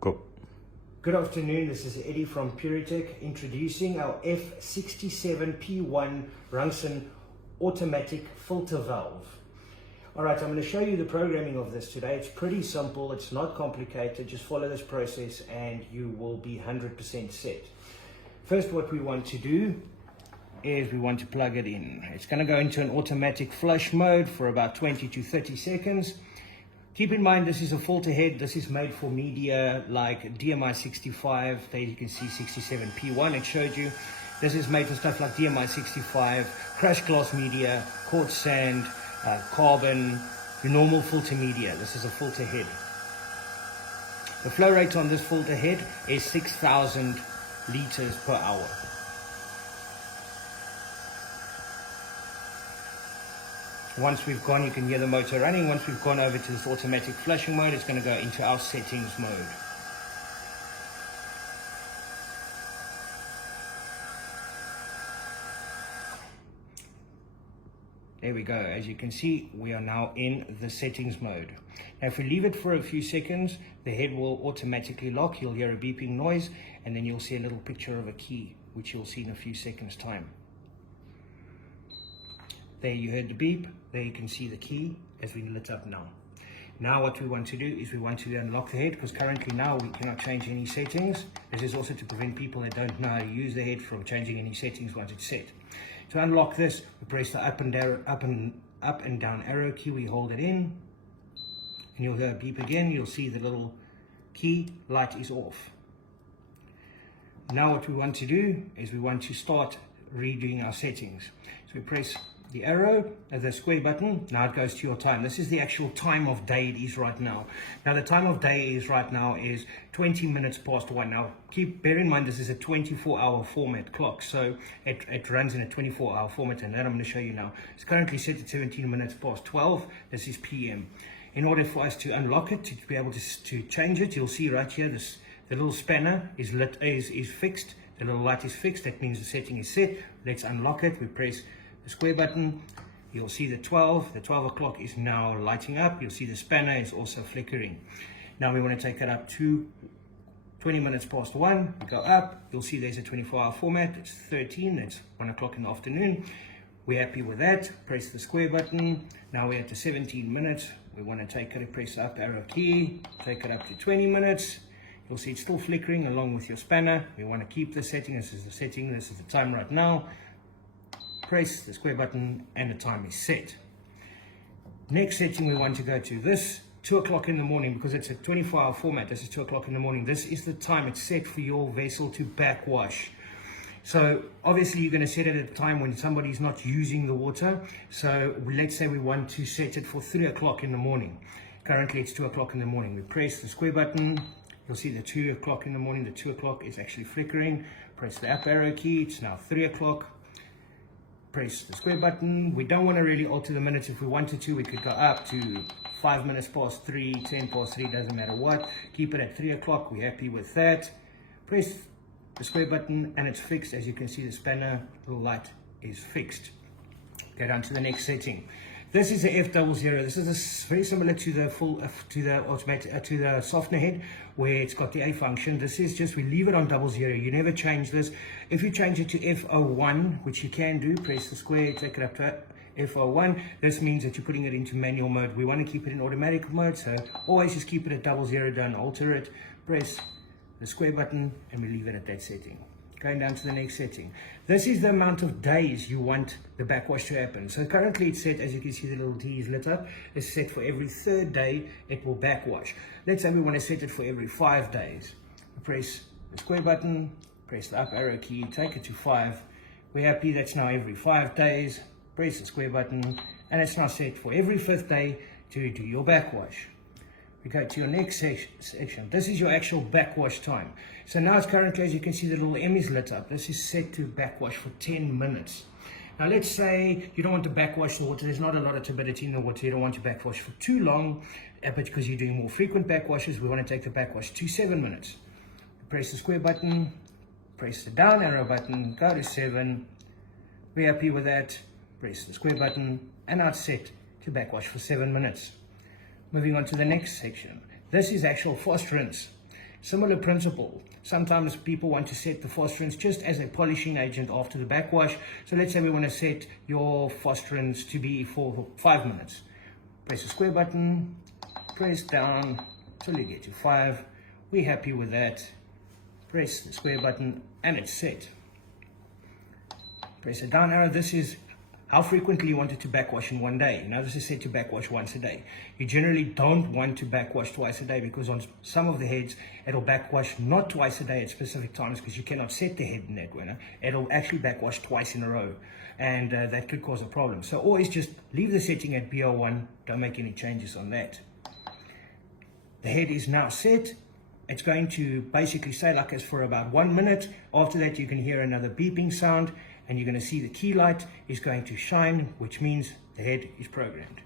Go. Good afternoon, this is Eddie from Puritech introducing our F67P1 Runson automatic filter valve. Alright, I'm going to show you the programming of this today. It's pretty simple, it's not complicated, just follow this process and you will be 100% set. First, what we want to do is we want to plug it in. It's going to go into an automatic flush mode for about 20 to 30 seconds. Keep in mind this is a filter head. This is made for media like DMI65. There you can see 67P1 it showed you. This is made for stuff like DMI65, crash glass media, quartz sand, carbon, your normal filter media. This is a filter head. The flow rate on this filter head is 6,000 liters per hour. Once we've gone, you can hear the motor running. Once we've gone over to this automatic flushing mode, it's going to go into our settings mode. There we go. As you can see, we are now in the settings mode. Now, if we leave it for a few seconds, the head will automatically lock. You'll hear a beeping noise, and then you'll see a little picture of a key, which you'll see in a few seconds' time. There you heard the beep. There you can see the key as we lit up now. Now what we want to do is we want to unlock the head, because currently now we cannot change any settings. This is also to prevent people that don't know how to use the head from changing any settings once it's set. To unlock this, we press the up and down arrow key. We hold it in and you'll hear a beep again. You'll see the little key light is off. Now what we want to do is we want to start redoing our settings. So we press the arrow, the square button. Now it goes to your time. This is the actual time of day it is right now. Now the time of day is right now is 20 minutes past 1. Now bear in mind this is a 24-hour format clock, so it runs in a 24-hour format, and that I'm going to show you now. It's currently set at 17 minutes past 12. This is PM. In order for us to unlock it, to be able to change it, you'll see right here the little spanner is fixed. The little light is fixed. That means the setting is set. Let's unlock it. We press the square button. You'll see the 12 o'clock is now lighting up. You'll see the spanner is also flickering. Now we want to take it up to 20 minutes past 1. We go up. You'll see there's a 24-hour format. It's 13. It's 1 o'clock in the afternoon. We're happy with that. Press the square button. Now we're at the 17 minutes. We want to take it, press the up arrow key, take it up to 20 minutes. You'll see it's still flickering along with your spanner. We want to keep the setting. This is the setting. This is the time right now. Press the square button and the time is set. Next setting we want to go to this 2 o'clock in the morning, because it's a 24-hour format. This is 2 o'clock in the morning. This is the time it's set for your vessel to backwash. So obviously you're going to set it at a time when somebody's not using the water. So let's say we want to set it for 3 o'clock in the morning. Currently it's 2 o'clock in the morning. We press the square button. You'll see the 2 o'clock in the morning. The 2 o'clock is actually flickering. Press the up arrow key. It's now 3 o'clock. Press the square button. We don't want to really alter the minutes. If we wanted to, we could go up to 5 minutes past 3, 10 past 3, doesn't matter what. Keep it at 3 o'clock. We're happy with that. Press the square button and it's fixed. As you can see, the spanner little light is fixed. Go down to the next setting. This is the F00. This is very similar to the to the softener head, where it's got the A function. This is just, we leave it on 00. You never change this. If you change it to F01, which you can do, press the square, take it up to F01. This means that you're putting it into manual mode. We want to keep it in automatic mode, so always just keep it at 00. Don't alter it. Press the square button and we leave it at that setting. Going down to the next setting. This is the amount of days you want the backwash to happen. So currently it's set, as you can see the little T is lit up, it's set for every 3rd day it will backwash. Let's say we want to set it for every 5 days. Press the square button, press the up arrow key, take it to 5. We're happy, that's now every 5 days. Press the square button and it's now set for every 5th day to do your backwash. We go to your next section. This is your actual backwash time. So now it's currently, as you can see, the little M is lit up. This is set to backwash for 10 minutes. Now let's say you don't want to backwash the water. There's not a lot of turbidity in the water. You don't want to backwash for too long, but because you're doing more frequent backwashes, we want to take the backwash to 7 minutes. Press the square button, press the down arrow button, go to 7. We're happy with that. Press the square button, and now it's set to backwash for 7 minutes. Moving on to the next section. This is actual fast rinse. Similar principle. Sometimes people want to set the phosphorants just as a polishing agent after the backwash. So let's say we want to set your phosphorants to be for 5 minutes. Press the square button, press down till you get to 5. We're happy with that. Press the square button and it's set. Press the down arrow. This is how frequently you want it to backwash in one day. Now this is set to backwash once a day. You generally don't want to backwash twice a day because on some of the heads it'll backwash not twice a day at specific times because you cannot set the head in that winner. It'll actually backwash twice in a row and that could cause a problem. So always just leave the setting at BO1, don't make any changes on that. The head is now set. It's going to basically stay like this for about 1 minute. After that you can hear another beeping sound and you're going to see the key light is going to shine, which means the head is programmed.